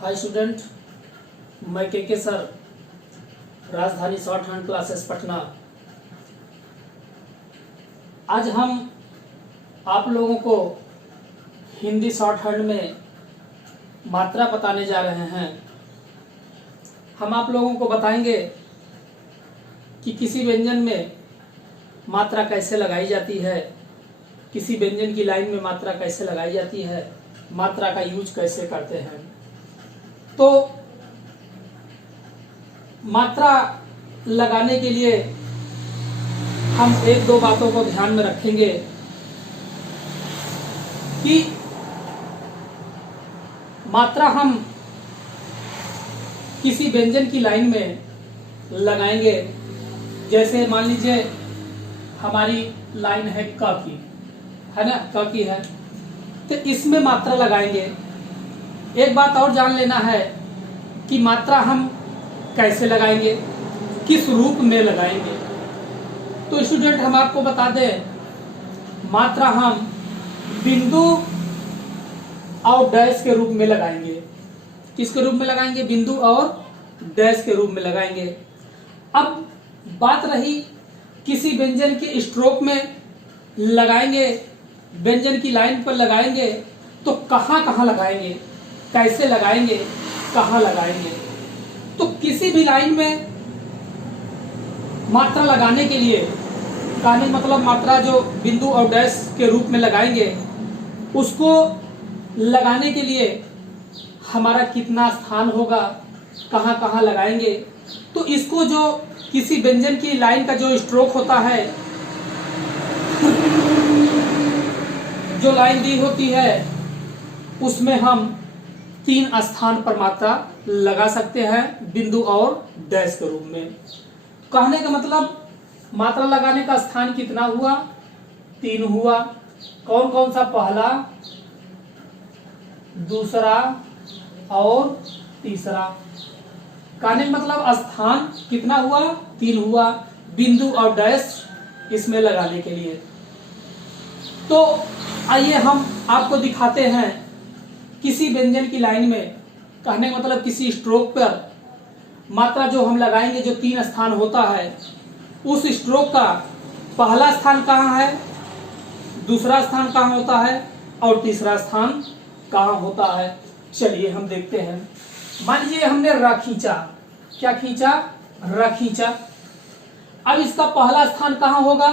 Hi student, मैं के sir, राजधानी शॉर्ट हैंड क्लासेस पटना। आज हम आप लोगों को हिंदी शॉर्ट हैंड में मात्रा बताने जा रहे हैं। हम आप लोगों को बताएंगे कि किसी व्यंजन में मात्रा कैसे लगाई जाती है, किसी व्यंजन की लाइन में मात्रा कैसे लगाई जाती है, मात्रा का यूज कैसे करते हैं। तो मात्रा लगाने के लिए हम एक दो बातों को ध्यान में रखेंगे कि मात्रा हम किसी व्यंजन की लाइन में लगाएंगे। जैसे मान लीजिए हमारी लाइन है क की, है ना, क की है, तो इसमें मात्रा लगाएंगे। एक बात और जान लेना है कि मात्रा हम कैसे लगाएंगे, किस रूप में लगाएंगे। तो स्टूडेंट, हम आपको बता दें, मात्रा हम बिंदु और डैश के रूप में लगाएंगे। किसके रूप में लगाएंगे? बिंदु और डैश के रूप में लगाएंगे। अब बात रही किसी व्यंजन के स्ट्रोक में लगाएंगे, व्यंजन की लाइन पर लगाएंगे, तो कहाँ कहाँ लगाएंगे, कैसे लगाएंगे, कहाँ लगाएंगे। तो किसी भी लाइन में मात्रा लगाने के लिए, कहने मतलब मात्रा जो बिंदु और डैश के रूप में लगाएंगे, उसको लगाने के लिए हमारा कितना स्थान होगा, कहाँ कहाँ लगाएंगे। तो इसको जो किसी व्यंजन की लाइन का जो स्ट्रोक होता है, जो लाइन दी होती है, उसमें हम 3 स्थान पर मात्रा लगा सकते हैं, बिंदु और डैश के रूप में। कहने का मतलब मात्रा लगाने का स्थान कितना हुआ? 3 हुआ। कौन कौन सा? पहला, दूसरा और तीसरा। कहने का मतलब स्थान कितना हुआ? 3 हुआ, बिंदु और डैश इसमें लगाने के लिए। तो आइए हम आपको दिखाते हैं किसी व्यंजन की लाइन में, कहने का मतलब किसी स्ट्रोक पर मात्रा जो हम लगाएंगे, जो 3 स्थान होता है, उस स्ट्रोक का पहला स्थान कहाँ है, दूसरा स्थान कहाँ होता है और तीसरा स्थान कहाँ होता है। चलिए हम देखते हैं। मान लीजिए हमने र खींचा। क्या खींचा? र खींचा। अब इसका पहला स्थान कहाँ होगा,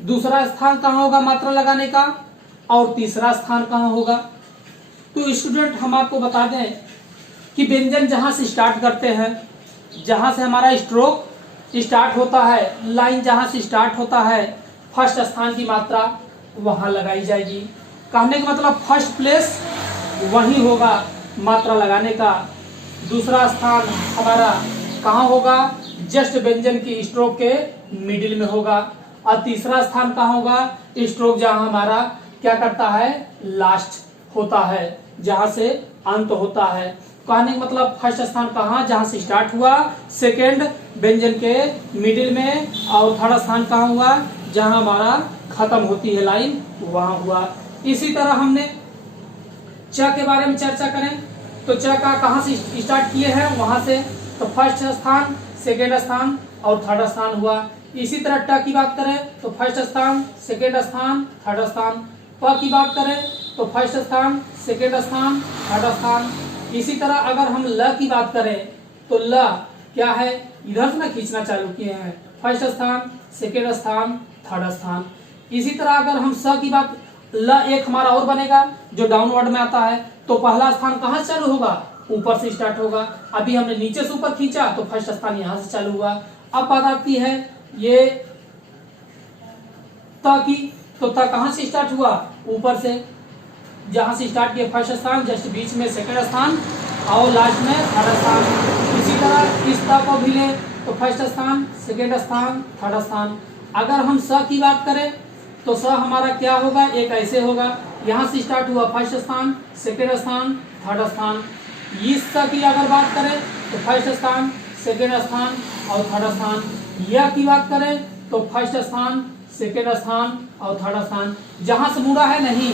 दूसरा स्थान कहाँ होगा मात्रा लगाने का, और तीसरा स्थान कहाँ होगा। तो स्टूडेंट, हम आपको बता दें कि व्यंजन जहां से स्टार्ट करते हैं, जहां से हमारा स्ट्रोक स्टार्ट होता है, लाइन जहां से स्टार्ट होता है, फर्स्ट स्थान की मात्रा वहां लगाई जाएगी। कहने का मतलब फर्स्ट प्लेस वही होगा मात्रा लगाने का। दूसरा स्थान हमारा कहाँ होगा? जस्ट व्यंजन की स्ट्रोक के मिडिल में होगा। और तीसरा स्थान कहाँ होगा? स्ट्रोक जहां हमारा क्या करता है? लास्ट होता है, जहां से अंत होता है। कहने का मतलब फर्स्ट स्थान कहाँ? जहां से स्टार्ट हुआ, सेकेंड व्यंजन के मिडिल में, और थर्ड स्थान कहाँ हुआ? जहां हमारा खत्म होती है लाइन, वहां हुआ। इसी तरह हमने च के बारे में चर्चा करें तो च का कहाँ से स्टार्ट किए हैं, वहां से, तो फर्स्ट स्थान, सेकेंड स्थान और थर्ड स्थान हुआ। इसी तरह ट की बात करें तो फर्स्ट स्थान, सेकेंड स्थान, थर्ड स्थान। प की बात करें तो फर्स्ट स्थान, सेकेंड स्थान, थर्ड स्थान। इसी तरह अगर हम ल की बात करें तो ल क्या है? इधर से ना खींचना चालू किए हैं, फर्स्ट स्थान, सेकेंड स्थान, थर्ड स्थान। इसी तरह अगर हम स की बात, ल एक हमारा और बनेगा जो डाउनवर्ड में आता है, तो पहला स्थान कहाँ से चालू होगा? ऊपर से स्टार्ट होगा। अभी हमने नीचे से ऊपर खींचा तो फर्स्ट स्थान यहाँ से चालू हुआ। अब बात आती है ये त की, तो त कहाँ से स्टार्ट हुआ? ऊपर से, जहां से स्टार्ट किया फर्स्ट स्थान, जस्ट बीच में सेकंड स्थान और लास्ट में थर्ड स्थान। इसी तरह इस त को भी लें तो फर्स्ट स्थान, सेकंड स्थान, थर्ड स्थान। अगर हम स की बात करें तो स हमारा क्या होगा? एक ऐसे होगा, यहाँ से स्टार्ट हुआ फर्स्ट स्थान, सेकंड स्थान, थर्ड स्थान। इस स की अगर बात करें तो फर्स्ट स्थान, सेकंड स्थान और थर्ड स्थान। यह की बात करें तो फर्स्ट स्थान, सेकेंड स्थान और थर्ड स्थान। जहां से मुड़ा है नहीं,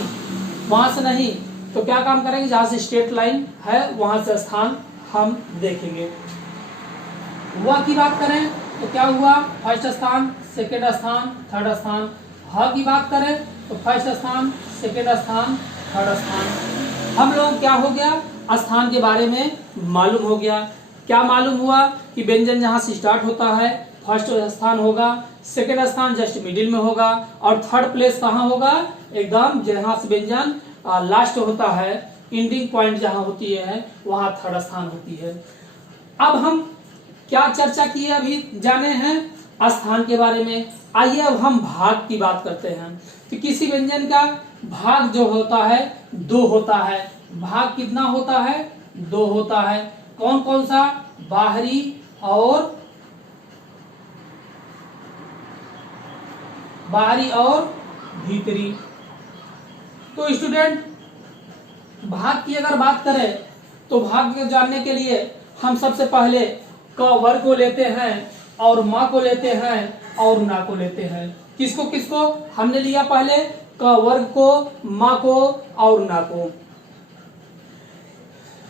वहां से नहीं, तो क्या काम करेंगे, जहां से स्ट्रेट लाइन है वहां से स्थान हम देखेंगे। वह की बात करें तो क्या हुआ, फर्स्ट स्थान, सेकेंड स्थान, थर्ड स्थान। ह की बात करें तो फर्स्ट स्थान, सेकेंड स्थान, थर्ड स्थान। हम लोग क्या हो गया, स्थान के बारे में मालूम हो गया। क्या मालूम हुआ कि व्यंजन जहां से स्टार्ट होता है फर्स्ट स्थान होगा, सेकेंड स्थान जस्ट मिडिल में होगा, और थर्ड प्लेस कहाँ होगा, एकदम जहां से व्यंजन लास्ट होता है, एंडिंग पॉइंट जहां होती है वहां थर्ड स्थान होती है। अब हम क्या चर्चा किए, अभी जाने हैं स्थान के बारे में। आइए अब हम भाग की बात करते हैं। तो किसी व्यंजन का भाग जो होता है दो होता है। भाग कितना होता है, दो होता है। कौन कौन सा, बाहरी और भीतरी। तो स्टूडेंट, भाग की अगर बात करें तो भाग को जानने के लिए हम सबसे पहले क वर्ग को लेते हैं और माँ को लेते हैं और ना को लेते हैं। किसको किसको हमने लिया, पहले क वर्ग को, माँ को और ना को।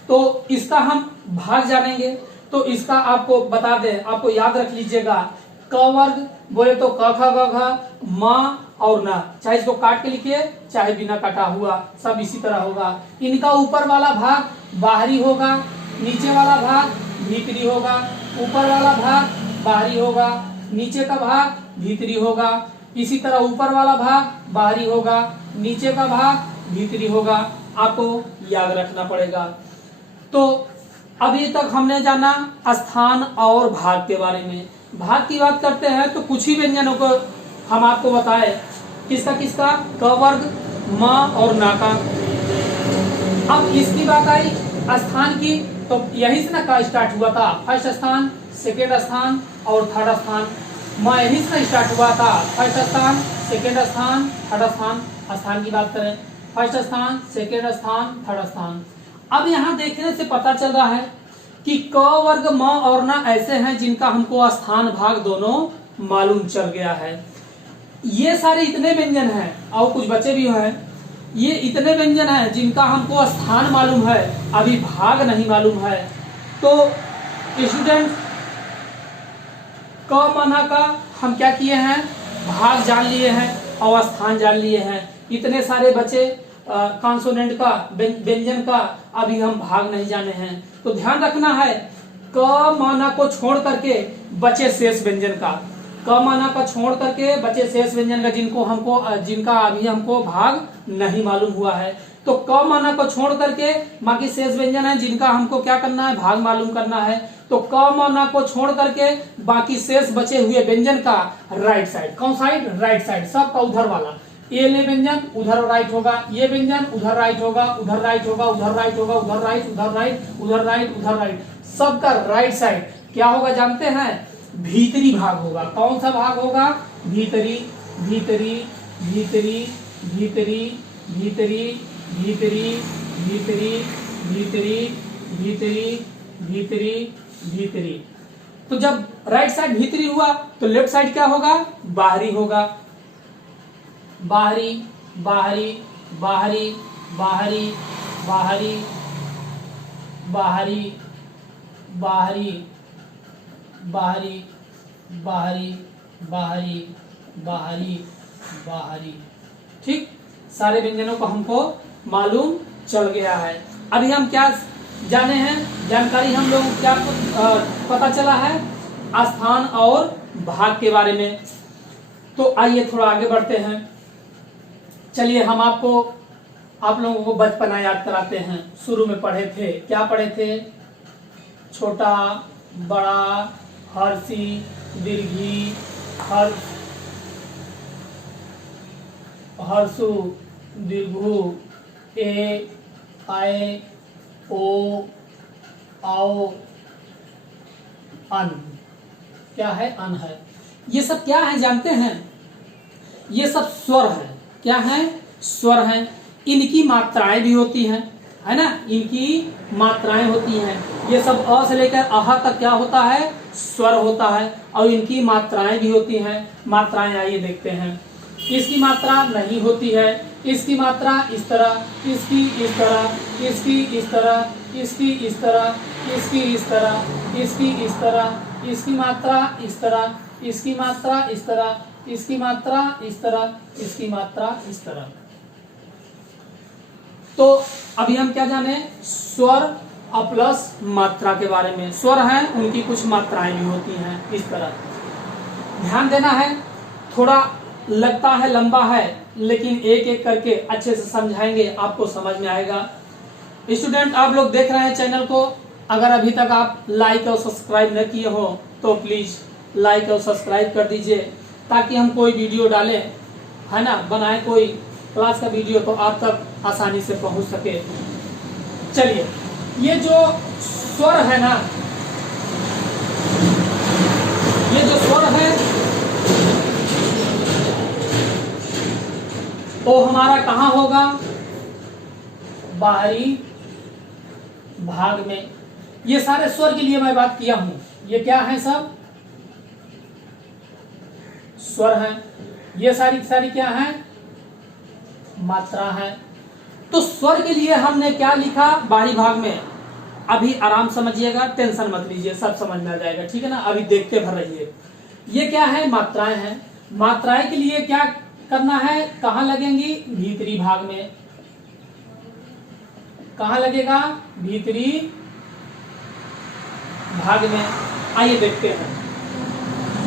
तो इसका हम भाग जानेंगे। तो इसका आपको बता दें, आपको याद रख लीजिएगा, क वर्ग बोले तो क ख ग घ, माँ और ना, चाहे इसको काट के लिखिए चाहे बिना काटा हुआ, सब इसी तरह होगा। इनका ऊपर वाला भाग बाहरी होगा, नीचे वाला भाग भीतरी होगा। ऊपर वाला भाग बाहरी होगा, नीचे का भाग भीतरी होगा। इसी तरह ऊपर वाला भाग बाहरी होगा, नीचे का भाग भीतरी होगा। आपको याद रखना पड़ेगा। तो अभी तक हमने जाना स्थान और भाग के बारे में। भाग की बात करते हैं तो कुछ ही व्यंजनों को हम आपको बताए, किसका किसका, क वर्ग, माँ और ना का। अब इसकी बात आई स्थान की, तो यही से ना का स्टार्ट हुआ था, फर्स्ट स्थान, सेकेंड स्थान और थर्ड स्थान। माँ यही से स्टार्ट हुआ था, फर्स्ट स्थान, सेकेंड स्थान, थर्ड स्थान। स्थान की बात करें, फर्स्ट स्थान, सेकेंड स्थान, थर्ड स्थान। अब यहाँ देखने से पता चल रहा है कि क वर्ग, म और ना ऐसे हैं जिनका हमको स्थान भाग दोनों मालूम चल गया है। ये सारे इतने व्यंजन हैं और कुछ बचे भी हैं, ये इतने व्यंजन हैं जिनका हमको स्थान मालूम है, अभी भाग नहीं मालूम है। तो स्टूडेंट, क माना का हम क्या किए हैं, भाग जान लिए हैं और स्थान जान लिए हैं। इतने सारे बचे कॉन्सोनेंट का, व्यंजन का, अभी हम भाग नहीं जाने हैं। तो ध्यान रखना है, क माना को छोड़ करके बचे शेष व्यंजन का, क माना का छोड़ करके बचे शेष व्यंजन का, जिनका अभी हमको भाग नहीं मालूम हुआ है। तो क माना को छोड़ करके बाकी शेष व्यंजन है जिनका हमको क्या करना है, भाग मालूम करना है। तो क माना को छोड़ करके बाकी शेष बचे हुए व्यंजन का राइट साइड, कौन साइड, राइट साइड, सबका उधर वाला। ये व्यंजन उधर राइट होगा, ये व्यंजन उधर राइट होगा, उधर राइट होगा, उधर राइट होगा, उधर राइट, उधर राइट, उधर राइट, उधर राइट, सबका राइट साइड क्या होगा जानते हैं, भीतरी भाग होगा। कौन सा भाग होगा, भीतरी, भीतरी, भीतरी, भीतरी, भीतरी, भीतरी, भीतरी, भीतरी, भीतरी, भीतरी, भीतरी। तो जब राइट साइड भीतरी हुआ तो लेफ्ट साइड क्या होगा, बाहरी होगा। बाहरी, बाहरी, बाहरी, बाहरी, बाहरी, बाहरी, बाहरी, बाहरी, बाहरी, बाहरी, बाहरी, बाहरी। ठीक, सारे व्यंजनों को हमको मालूम चल गया है। अभी हम क्या जाने हैं, जानकारी हम लोग क्या पता चला है, स्थान और भाग के बारे में। तो आइए थोड़ा आगे बढ़ते हैं। चलिए हम आप लोगों को बचपना याद कराते हैं। शुरू में पढ़े थे, क्या पढ़े थे, छोटा, बड़ा, हर्षी, दीर्घी, हर्षु, दीर्घु, ए, आए, ओ, आओ, अन। क्या है, अन है। ये सब क्या है जानते हैं, ये सब स्वर है। क्या है, स्वर हैं। इनकी मात्राएं भी होती हैं, है ना, इनकी मात्राएं होती हैं। ये सब अ से लेकर अह तक क्या होता है, स्वर होता है, और इनकी मात्राएं भी होती हैं। मात्राएं आइए देखते हैं। इसकी मात्रा नहीं होती है, इसकी मात्रा इस तरह, इसकी इस तरह, इसकी इस तरह, इसकी इस तरह, इसकी इस तरह, इसकी इस तरह, इसकी मात्रा इस तरह, इसकी मात्रा इस तरह, इसकी मात्रा इस तरह, इसकी मात्रा इस तरह। तो अभी हम क्या जाने, स्वर और प्लस मात्रा के बारे में। स्वर हैं, उनकी कुछ मात्राएं भी होती हैं इस तरह। ध्यान देना है, थोड़ा लगता है लंबा है, लेकिन एक एक करके अच्छे से समझाएंगे, आपको समझ में आएगा। स्टूडेंट, आप लोग देख रहे हैं चैनल को, अगर अभी तक आप लाइक और सब्सक्राइब न किए हो तो प्लीज लाइक और सब्सक्राइब कर दीजिए, ताकि हम कोई वीडियो डालें, है ना, बनाए कोई क्लास का वीडियो, तो आप तक आसानी से पहुंच सके। चलिए, ये जो स्वर है ना, ये जो स्वर है वो हमारा कहाँ होगा, बाहरी भाग में। ये सारे स्वर के लिए मैं बात किया हूं। ये क्या है, सब स्वर हैं। ये सारी सारी क्या है, मात्रा है। तो स्वर के लिए हमने क्या लिखा बाहरी भाग में, अभी आराम समझिएगा, टेंशन मत लीजिए, सब समझ में आ जाएगा, ठीक है ना। अभी देखते भर रहिए। ये क्या है, मात्राएं हैं। मात्राएं के लिए क्या करना है, कहां लगेंगी, भीतरी भाग में। कहां लगेगा, भीतरी भाग में। आइए देखते हैं।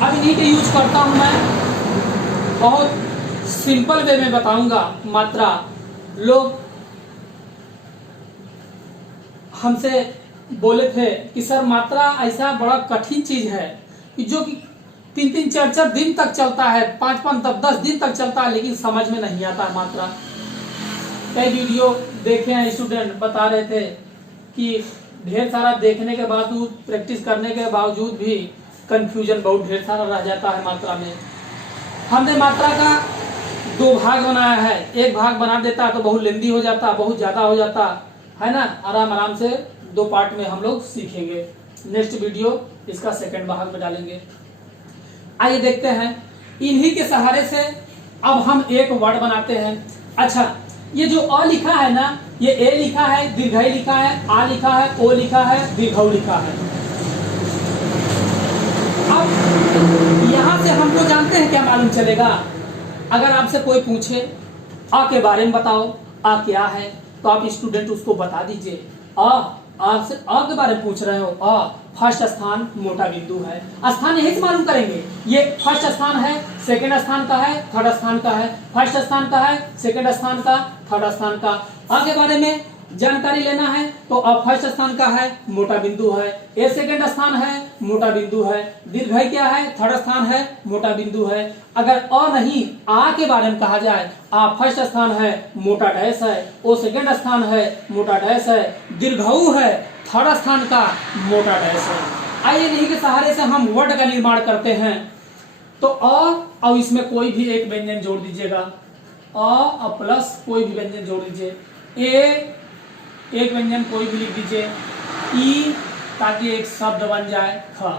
अब इन्हीं के यूज करता हूं मैं, बहुत सिंपल वे में बताऊंगा। मात्रा, लोग हमसे बोले थे कि सर मात्रा ऐसा बड़ा कठिन चीज है कि जो कि 3-3, 4-4 दिन तक चलता है, 5-5, 10 दिन तक चलता है, लेकिन समझ में नहीं आता मात्रा। कई वीडियो देखे हैं, स्टूडेंट बता रहे थे कि ढेर सारा देखने के बावजूद, प्रैक्टिस करने के बावजूद भी कंफ्यूजन बहुत ढेर सारा रह जाता है मात्रा में। हमने मात्रा का 2 भाग बनाया है। एक भाग बना देता तो बहुत लेंदी हो जाता, बहुत ज्यादा हो जाता है ना। आराम आराम से 2 पार्ट में हम लोग सीखेंगे। नेक्स्ट वीडियो इसका सेकंड भाग में डालेंगे। आइए देखते हैं। इन्हीं के सहारे से अब हम एक वर्ड बनाते हैं। अच्छा, ये जो अ लिखा है ना, ये ए लिखा है, दीर्घई लिखा है, आ लिखा है, ओ लिखा है, दीर्घऊ लिखा है। अब यहां से हमको जानते हैं क्या मालूम चलेगा, अगर आपसे कोई पूछे आ के बारे में बताओ, आ क्या है, तो आप स्टूडेंट उसको बता दीजिए। आपसे अ के बारे में पूछ रहे हो, अ फर्स्ट स्थान मोटा बिंदु है। स्थान यही से मालूम करेंगे। ये फर्स्ट स्थान है, सेकंड स्थान का है, थर्ड स्थान का है, फर्स्ट स्थान का है, सेकंड स्थान का, थर्ड स्थान का। अ के बारे में जानकारी लेना है तो अ फर्स्ट स्थान का है, मोटा बिंदु है। ए सेकंड स्थान है, मोटा बिंदु है। दीर्घई क्या है, थर्ड स्थान है, मोटा बिंदु है। अगर अ नहीं, आ के बारे में कहा जाए, आ फर्स्ट स्थान है, मोटा डैश है, ओ सेकंड स्थान है, मोटा डैश है, दीर्घऊ है, थर्ड स्थान का, मोटा डैश है। आइए इन्हीं के सहारे से हम वर्ड का निर्माण करते हैं। तो अ और इसमें कोई भी एक व्यंजन जोड़ दीजिएगा, अ और प्लस कोई भी व्यंजन जोड़ दीजिए। ए एक व्यंजन कोई भी लिख दीजिए, ई ताकि एक शब्द बन जाए, ख।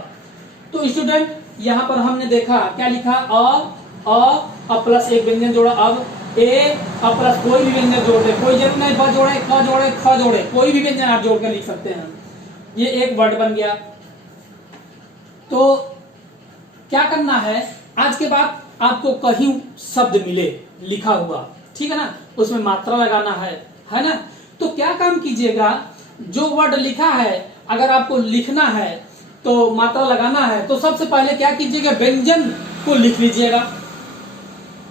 तो स्टूडेंट यहाँ पर हमने देखा क्या लिखा, अ प्लस एक व्यंजन जोड़ा। अब ए और प्लस कोई भी व्यंजन जोड़ दे, कोई जरूर नहीं ब जोड़े, क जोड़े, ख जोड़े, कोई भी व्यंजन आप जोड़ के लिख सकते हैं। ये एक वर्ड बन गया। तो क्या करना है, आज के बाद आपको कहीं शब्द मिले लिखा हुआ, ठीक है ना, उसमें मात्रा लगाना है ना। तो क्या काम कीजिएगा, जो वर्ड लिखा है अगर आपको लिखना है तो मात्रा लगाना है, तो सबसे पहले क्या कीजिएगा, व्यंजन को लिख लीजिएगा,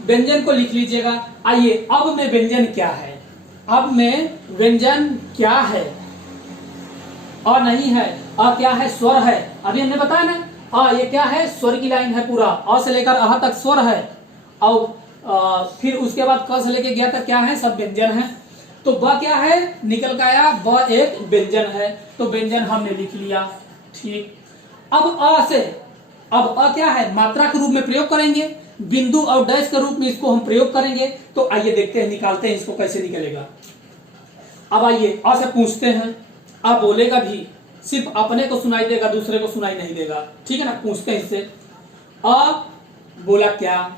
व्यंजन को लिख लीजिएगा। आइए अब में व्यंजन क्या है, अब में व्यंजन क्या है, और नहीं है, अ क्या है, स्वर है। अभी हमने बताया ना, अ ये क्या है, स्वर की लाइन है पूरा, अ से लेकर अह तक स्वर है, और फिर उसके बाद क से लेकर गया तक क्या है, सब व्यंजन है। तो ब क्या है, निकल के आया, ब एक व्यंजन है, तो व्यंजन हमने लिख लिया, ठीक। अब अ से, अब अ क्या है, मात्रा के रूप में प्रयोग करेंगे, बिंदु और डैश के रूप में इसको हम प्रयोग करेंगे। तो आइए देखते हैं, निकालते हैं इसको कैसे निकलेगा। अब आइए अ से पूछते हैं, अ बोलेगा भी, सिर्फ अपने को सुनाई देगा, दूसरे को सुनाई नहीं देगा, ठीक है ना। पूछते हैं इससे, अ बोला क्या,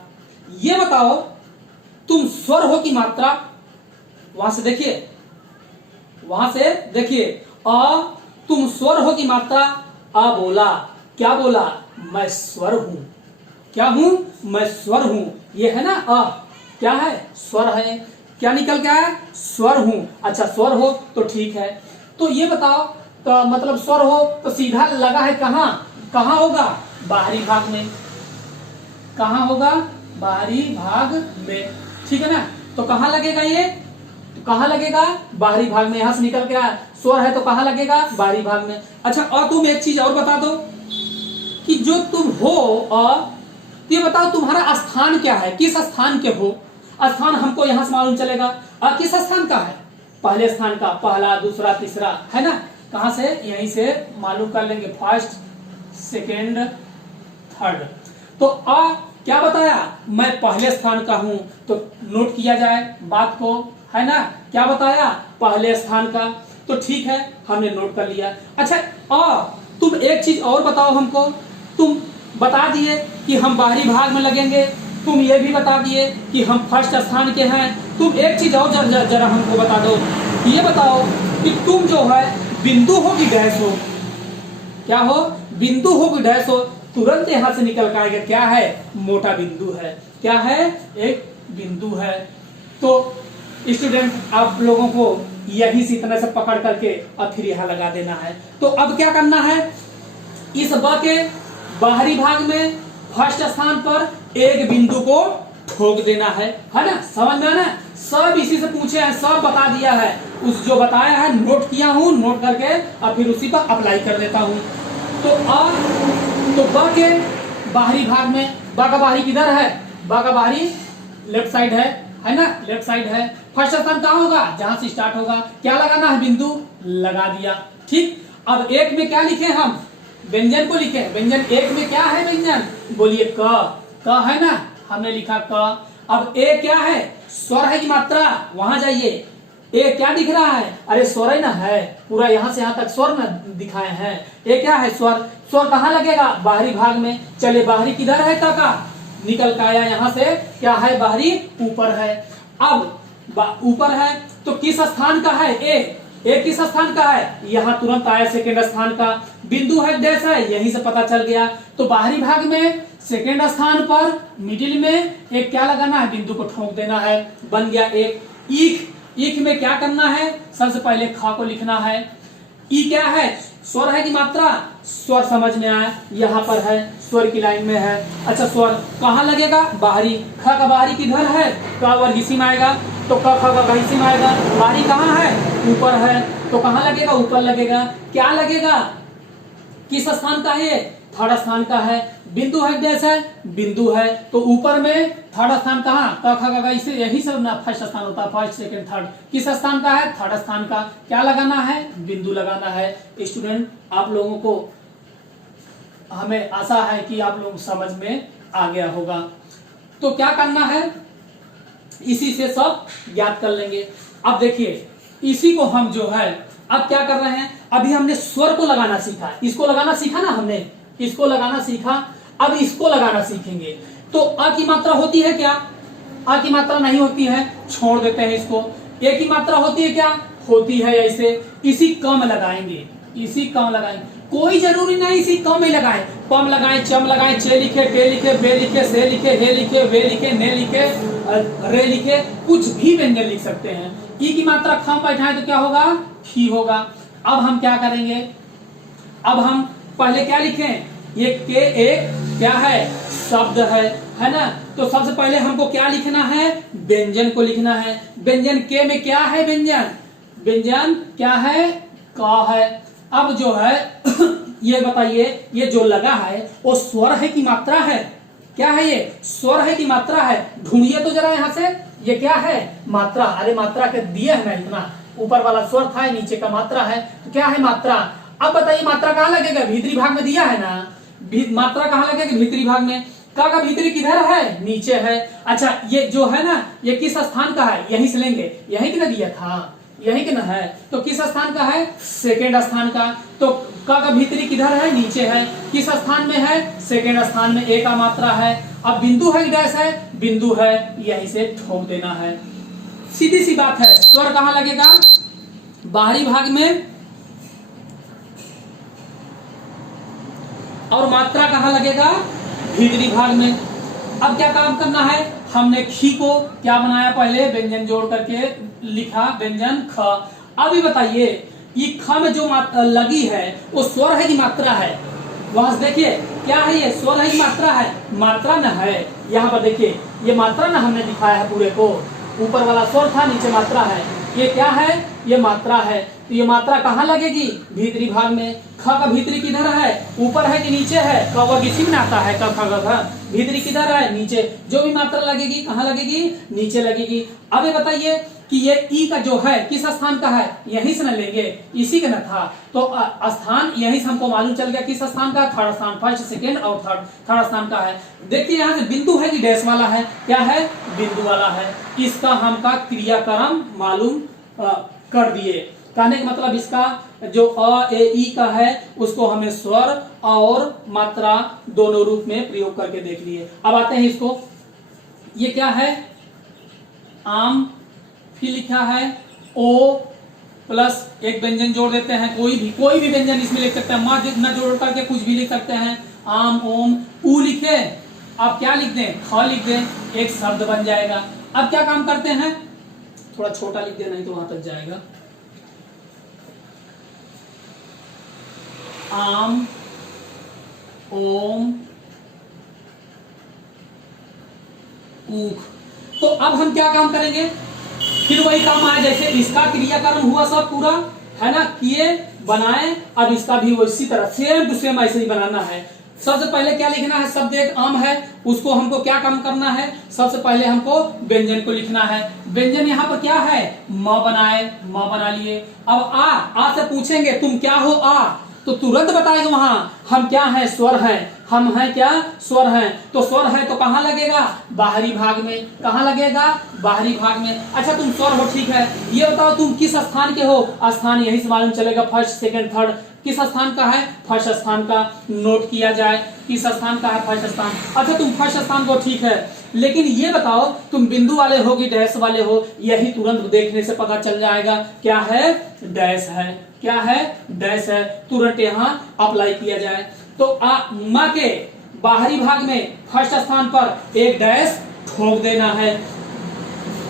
ये बताओ तुम स्वर हो की मात्रा, वहां से देखिए, वहां से देखिए, तुम स्वर हो की मात्रा, बोला, क्या बोला, मैं स्वर हूं, क्या हूं, मैं स्वर हूं, ये है ना क्या है, स्वर है, क्या निकल के आया, स्वर हूं। अच्छा स्वर हो तो ठीक है, तो ये बताओ, तो मतलब स्वर हो तो सीधा लगा है कहाँ, कहाँ होगा, बाहरी भाग में, कहाँ होगा, बाहरी भाग में, ठीक है ना। तो कहाँ लगेगा ये, तो कहाँ लगेगा, बाहरी भाग में, यहां से निकल के आया, स्वर है तो कहाँ लगेगा, बाहरी भाग में। अच्छा और तुम एक चीज और बता दो कि जो तुम हो, ये बताओ तुम्हारा स्थान क्या है, किस स्थान के हो, स्थान हमको यहां से मालूम चलेगा, किस स्थान का है, पहले स्थान का, पहला दूसरा तीसरा, है ना, कहां से, यहीं से मालूम कर लेंगे, फर्स्ट सेकेंड थर्ड। तो क्या बताया, मैं पहले स्थान का हूं, तो नोट किया जाए बात को, है ना, क्या बताया, पहले स्थान का, तो ठीक है हमने नोट कर लिया। अच्छा तुम एक चीज और बताओ हमको, तुम बता दिए कि हम बाहरी भाग में लगेंगे, तुम ये भी बता दिए कि हम फर्स्ट स्थान के हैं, तुम एक चीज और जरा हमको बता दो, ये बताओ कि तुम जो है बिंदु हो कि डैश हो, क्या हो, बिंदु हो कि डैश हो, तुरंत यहां से निकल कर आएगा, क्या है, मोटा बिंदु है, क्या है, एक बिंदु है। तो स्टूडेंट आप लोगों को यही से इतना से पकड़ करके और फिर यहां लगा देना है। तो अब क्या करना है, इस ब के बाहरी भाग में फर्स्ट स्थान पर एक बिंदु को ठोक देना है ना, समझ में आना, सब इसी से पूछे हैं, सब बता दिया है, उस जो बताया है नोट किया हूं, नोट करके और फिर उसी पर अप्लाई कर देता हूं। तो ब के बाहरी भाग में, ब का बाहरी किधर है, ब का बाहरी लेफ्ट साइड है ना, लेफ्ट साइड है, फर्स्ट स्थान कहाँ होगा, जहां से स्टार्ट होगा, क्या लगाना है, बिंदु लगा दिया, ठीक। अब एक में क्या लिखे हम, व्यंजन को लिखे, व्यंजन एक में क्या है, व्यंजन बोलिए क है ना, हमने लिखा क। अब ए क्या है, स्वर है की मात्रा, वहां जाइए, ए क्या दिख रहा है, अरे स्वर है ना, है पूरा यहां से यहां तक स्वर ना दिखाए हैं, ए क्या है, स्वर, स्वर कहाँ लगेगा, बाहरी भाग में, चले बाहरी किधर है, का निकल के आया यहां से, क्या है, बाहरी ऊपर है। अब ऊपर है तो किस स्थान का है, ए किस स्थान का है, यहाँ तुरंत आया सेकेंड स्थान का, बिंदु है डैश है, यहीं से पता चल गया। तो बाहरी भाग में सेकेंड स्थान पर मिडिल में एक क्या लगाना है, बिंदु को ठोक देना है, बन गया एक ईख। ईख में क्या करना है, सबसे पहले ख को लिखना है, ई क्या है, स्वर है की मात्रा, स्वर समझ में आया, यहाँ पर है, स्वर की लाइन में है। अच्छा स्वर कहाँ लगेगा, बाहरी, ख का बाहरी किधर है, क वर्ग इसी में आएगा, तो क ख का इसी में आएगा, बाहरी कहाँ है, ऊपर है, तो कहाँ लगेगा, ऊपर लगेगा, क्या लगेगा, किस स्थान का है, थर्ड स्थान का है, बिंदु है डैश है, बिंदु है, तो ऊपर में थर्ड स्थान कहाँ, क ख ग इसे, यही सब ना फर्स्ट स्थान होता है, फर्स्ट सेकंड थर्ड, किस स्थान का है, थर्ड स्थान का, क्या लगाना है, बिंदु लगाना है। स्टूडेंट आप लोगों को हमें आशा है कि आप लोग समझ में आ गया होगा। तो क्या करना है, इसी से सब ज्ञात कर लेंगे। अब देखिए इसी को हम जो है अब क्या कर रहे हैं, अभी हमने स्वर को लगाना सीखा, इसको लगाना सीखा ना हमने, इसको लगाना सीखा, अब इसको लगाना सीखेंगे। तो अ की मात्रा होती है क्या, अ की मात्रा नहीं होती है, छोड़ देते हैं इसको। ए की मात्रा होती है क्या, होती है, ऐसे इसी कम लगाएंगे, इसी कम लगाएंगे, कोई जरूरी नहीं इसी कम ही लगाएं, कम लगाएं, चम लगाएं, चे लिखे, टे लिखे, बे लिखे, से लिखे, हे लिखे, वे लिखे, ने लिखे, रे लिखे, कुछ भी व्यंजन लिख सकते हैं। ई की मात्रा खम बैठाएं तो क्या होगा, खी होगा। अब हम क्या करेंगे, अब हम पहले क्या लिखें, ये के एक क्या है, शब्द है ना, तो सबसे पहले हमको क्या लिखना है, व्यंजन को लिखना है। व्यंजन के में क्या है, व्यंजन, व्यंजन क्या है, का है। अब जो है ये बताइए, ये जो लगा है वो स्वर है कि मात्रा है, क्या है, ये स्वर है कि मात्रा है, ढूंढिए तो जरा यहाँ से, ये क्या है, मात्रा। अरे मात्रा के दिए है ना, इतना ऊपर वाला स्वर था, नीचे का मात्रा है, तो क्या है, मात्रा। अब बताइए मात्रा कहाँ लगेगा, भीतरी भाग में दिया है ना, मात्रा कहाँ लगेगा, भीतरी भाग में। का भीतरी किधर है, नीचे है। अच्छा ये जो है ना, ये किस स्थान का है, यहीं से लेंगे, यहीं किधर दिया था, यही के ना है, तो किस स्थान का है? सेकेंड स्थान का। तो का भीतरी किधर है? नीचे है। किस स्थान में है? सेकेंड स्थान में। ए का मात्रा है। अब बिंदु है कि डैश है? बिंदु है, यही से ठोक देना है। सीधी सी बात है। स्वर कहां लगेगा? बाहरी भाग में, और मात्रा कहां लगेगा? भीतरी भाग में। अब क्या काम करना है? हमने खी को क्या बनाया? पहले व्यंजन जोड़ करके लिखा व्यंजन ख। अभी बताइए ये ख में जो लगी है वो स्वर है कि मात्रा है? वहां से देखिए क्या है, ये स्वर है कि मात्रा है? मात्रा न है। यहाँ पर देखिए ये मात्रा न हमने दिखाया है पूरे को। ऊपर वाला स्वर था, नीचे मात्रा है। ये क्या है? ये मात्रा है। तो ये मात्रा कहाँ लगेगी? भीतरी भाग में। ख का भीतरी किधर है? ऊपर है कि नीचे है? क वर्ग इसी में आता है। क ख ग घ। भीतरी किधर है? नीचे। जो भी मात्रा लगेगी कहाँ लगेगी? नीचे लगेगी। अब ये बताइए कि ये ई का जो है किस स्थान का है? यहीं से न लेंगे, इसी का न था। तो स्थान यहीं से हमको मालूम चल गया किस स्थान का? थर्ड स्थान। फर्स्ट, सेकेंड और थर्ड स्थान का है। देखिए यहाँ से बिंदु है कि डैश वाला है? क्या है? बिंदु वाला है। इसका हमका क्रियाक्रम मालूम कर दिए। कहने का मतलब इसका जो अ ए ई का है उसको हमें स्वर और मात्रा दोनों रूप में प्रयोग करके देख लिए। अब आते हैं इसको। ये क्या है? आम। फिर लिखा है ओ प्लस एक व्यंजन जोड़ देते हैं। कोई भी व्यंजन इसमें लिख सकते हैं। माँ न जोड़ करके कुछ भी लिख सकते हैं। आम ओम। ऊ लिखे, आप क्या लिख दें? ख लिख दें, एक शब्द बन जाएगा। अब क्या काम करते हैं? थोड़ा छोटा लिख दें, नहीं तो वहां तक जाएगा। आम ओम ऊख। तो अब हम क्या काम करेंगे? फिर वही काम आया जैसे इसका क्रियाकर्म हुआ सब पूरा है ना, किए बनाए। अब इसका भी इसी तरह सेम टू सेम ऐसे ही बनाना है। सबसे पहले क्या लिखना है? शब्द एक आम है, उसको हमको क्या काम करना है? सबसे पहले हमको व्यंजन को लिखना है। व्यंजन यहाँ पर क्या है? म बनाए, म बना लिए। अब आ से पूछेंगे तुम क्या हो? आ तो तुरंत बताएगा वहां हम क्या है? स्वर है। हम हैं क्या? स्वर हैं। तो स्वर है तो कहाँ लगेगा? बाहरी भाग में। कहाँ लगेगा? बाहरी भाग में। अच्छा तुम स्वर हो, ठीक है। ये बताओ तुम किस स्थान के हो? स्थान यही से मालूम चलेगा, फर्स्ट सेकंड थर्ड। किस स्थान का है? फर्स्ट स्थान का। नोट किया जाए किस स्थान का है? फर्स्ट स्थान। अच्छा तुम फर्स्ट स्थान को, ठीक है, लेकिन ये बताओ तुम बिंदु वाले हो कि डैश वाले हो? यही तुरंत देखने से पता चल जाएगा। क्या है? डैश है। क्या है? डैश है। तुरंत यहाँ अप्लाई किया जाए तो माँ के बाहरी भाग में फर्स्ट स्थान पर एक डैश ठोक देना है।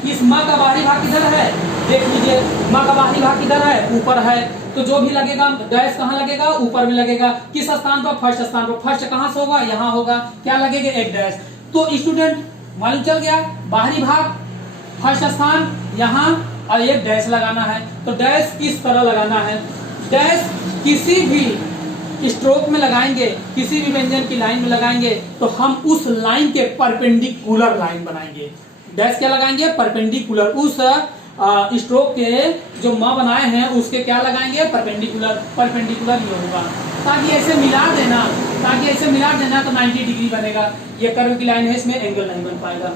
इस माँ का बाहरी भाग किधर है? देख लीजिए, माँ का बाहरी भाग किधर है? ऊपर है। तो जो भी लगेगा डैश कहाँ लगेगा? ऊपर में लगेगा। किस स्थान पर? फर्स्ट स्थान पर। फर्स्ट कहाँ से होगा? यहाँ होगा। क्या लगेगा? एक डैश। तो स्टूडेंट मालूम चल गया, बाहरी भाग फर्स्ट स्थान यहाँ और एक डैश लगाना है। तो डैश किस तरह लगाना है? डैश किसी भी स्ट्रोक में लगाएंगे, किसी भी व्यंजन की लाइन में लगाएंगे तो हम उस लाइन के परपेंडिकुलर लाइन बनाएंगे। डैश क्या लगाएंगे? परपेंडिकुलर। उस स्ट्रोक के जो माँ बनाए हैं उसके क्या लगाएंगे? परपेंडिकुलर। परपेंडिकुलर ये होगा ताकि ऐसे मिला देना, तो 90 डिग्री बनेगा। ये कर्व की लाइन है, इसमें एंगल नहीं बन पाएगा।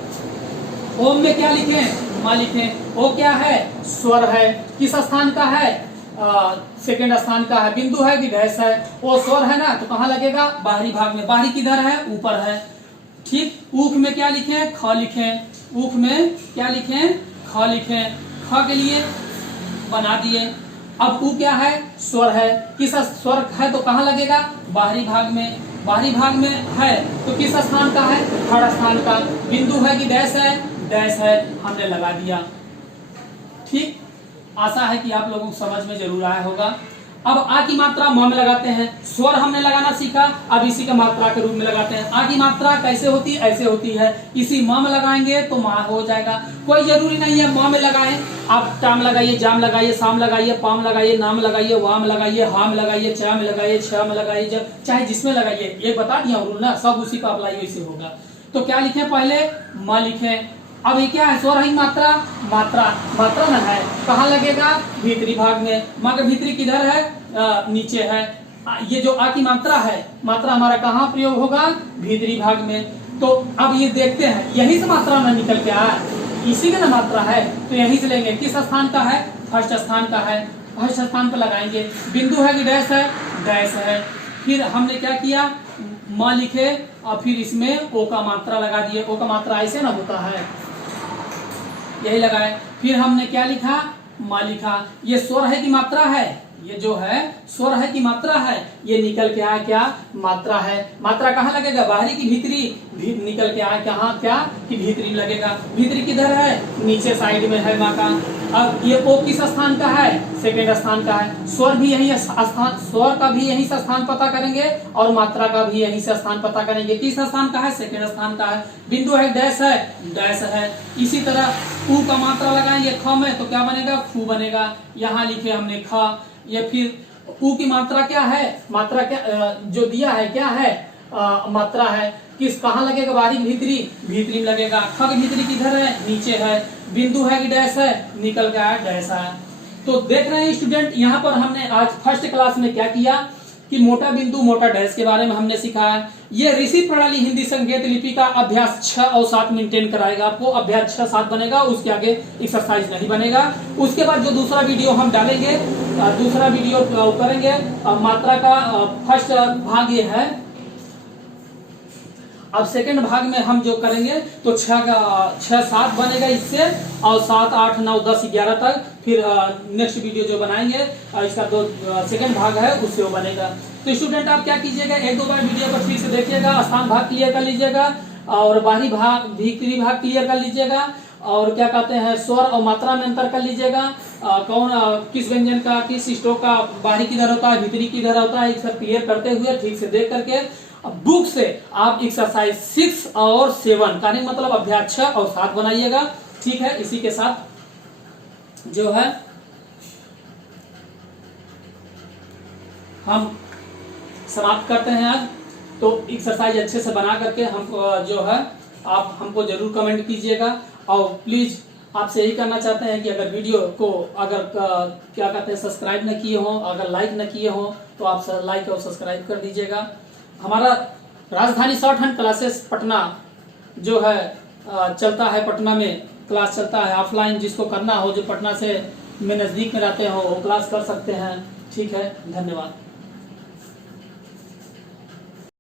ओम में क्या लिखें? माँ लिखें। ओ क्या है? स्वर है। किस स्थान का है? सेकेंड स्थान का है। बिंदु है कि डैश है? ओ स्वर है ना, तो कहाँ लगेगा? बाहरी भाग में। बाहरी किधर है? ऊपर है। ठीक। ऊख में क्या लिखें? ख लिखें। ऊख में क्या लिखें? ख लिखें। ख के लिए बना दिए। अब ऊ क्या है? स्वर है। किस स्वर है तो कहाँ लगेगा? बाहरी भाग में। बाहरी भाग में है तो किस स्थान का है? थर्ड स्थान का। बिंदु है कि डैश है? डैश है, हमने लगा दिया। ठीक। आशा है कि आप लोगों को समझ में जरूर आया होगा। अब आ की मात्रा म में लगाते हैं। स्वर हमने लगाना सीखा, अब इसी का मात्रा के रूप में लगाते हैं। आ की मात्रा कैसे होती है? ऐसे होती है। इसी म में लगाएंगे तो माँ हो जाएगा। कोई जरूरी नहीं है म में लगाएं, आप टाम लगाइए, जाम लगाइए, साम लगाइए, पाम लगाइए, नाम लगाइए, वाम लगाइए, हाम लगाइए, चा में लगाइए, छ में लगाइए, चाहे जिसमें लगाइए। ये बता दिया रूल ना, सब उसी का अप्लाई वैसे होगा। तो क्या लिखे? पहले म लिखे। अब ये क्या है? स्वर है मात्रा? मात्रा न है, कहाँ लगेगा? भीतरी भाग में। माँ का भीतरी किधर है? नीचे है। ये जो आ की मात्रा है, मात्रा हमारा कहाँ प्रयोग होगा? भीतरी भाग में। तो अब ये देखते हैं, यही से मात्रा न निकल के आए, इसी का ना मात्रा है, तो यहीं से लेंगे। किस स्थान का है? फर्स्ट स्थान का है, फर्स्ट स्थान पर लगाएंगे। बिंदु है कि डैश है, डैश है। फिर हमने क्या किया, माँ लिखे और फिर इसमें ओ का मात्रा लगा दिए। ओ का मात्रा ऐसे ना होता है, यही लगाए। फिर हमने क्या लिखा, माँ लिखा। ये स्वर है कि मात्रा है, ये जो है स्वर है कि मात्रा है, ये निकल के आया क्या, मात्रा है। मात्रा कहाँ लगेगा, बाहरी की भीतरी, निकल के आया कहाँ, क्या कि भीतरी लगेगा। भीतरी किधर है, नीचे साइड में है माँ का। अब ये ओ किस स्थान का है, सेकेंड स्थान का है। स्वर भी यही स्थान, स्वर का भी यही से स्थान पता करेंगे और मात्रा का भी यही से स्थान पता करेंगे। किस स्थान का है, सेकेंड स्थान का है। बिंदु है डैश है, डैश है। इसी तरह ऊ का मात्रा लगाएंगे ख में तो क्या बनेगा, फू बनेगा। यहाँ लिखे हमने ख। ये फिर ऊ की मात्रा क्या है, मात्रा क्या जो दिया है क्या है, मात्रा है। किस कहाँ लगेगा, बाहरी भीतरी, भीतरी में लगेगा। ख की भीतरी किधर है, नीचे है। बिंदु है कि डैश है, निकल के आया डैश है। तो देख रहे हैं स्टूडेंट, यहाँ पर हमने आज फर्स्ट क्लास में क्या किया कि मोटा बिंदु मोटा डैश के बारे में हमने सिखाया। ये ऋषि प्रणाली हिंदी संकेत लिपि का अभ्यास 6 और 7 मेंटेन कराएगा आपको। अभ्यास 6-7 बनेगा, उसके आगे एक्सरसाइज नहीं बनेगा। उसके बाद जो दूसरा वीडियो हम डालेंगे, दूसरा वीडियो करेंगे मात्रा का फर्स्ट भाग ये है। अब सेकंड भाग में हम जो करेंगे तो 6-7 बनेगा इससे, और 7, 8, 9, 10, 11 तक। फिर नेक्स्ट वीडियो जो बनाएंगे इसका जो सेकंड भाग है उससे वो बनेगा। तो स्टूडेंट आप क्या कीजिएगा, 1-2 बार वीडियो को ठीक से देखिएगा, स्थान भाग क्लियर कर लीजिएगा और बाहरी भाग भीतरी भाग क्लियर कर लीजिएगा, और क्या कहते हैं स्वर और मात्रा में अंतर कर लीजिएगा। कौन किस व्यंजन का, किस स्ट्रोक का बाहरी किधर होता है, भीतरी किधर होता है, सब क्लियर करते हुए ठीक से देख करके बुक से आप एक्सरसाइज 6 और 7 का नहीं मतलब अभ्यास 6 और 7 बनाइएगा। ठीक है, इसी के साथ जो है हम समाप्त करते हैं आज। तो एक्सरसाइज अच्छे से बना करके हमको जो है आप हमको जरूर कमेंट कीजिएगा। और प्लीज आपसे यही करना चाहते हैं कि अगर वीडियो को अगर क्या कहते हैं सब्सक्राइब न किए हों, अगर लाइक न किए हों तो आप लाइक और सब्सक्राइब कर दीजिएगा। हमारा राजधानी शॉर्ट हैंड क्लासेस पटना जो है चलता है, पटना में क्लास चलता है ऑफलाइन। जिसको करना हो, जो पटना से में नज़दीक में रहते हो वो क्लास कर सकते हैं। ठीक है, धन्यवाद।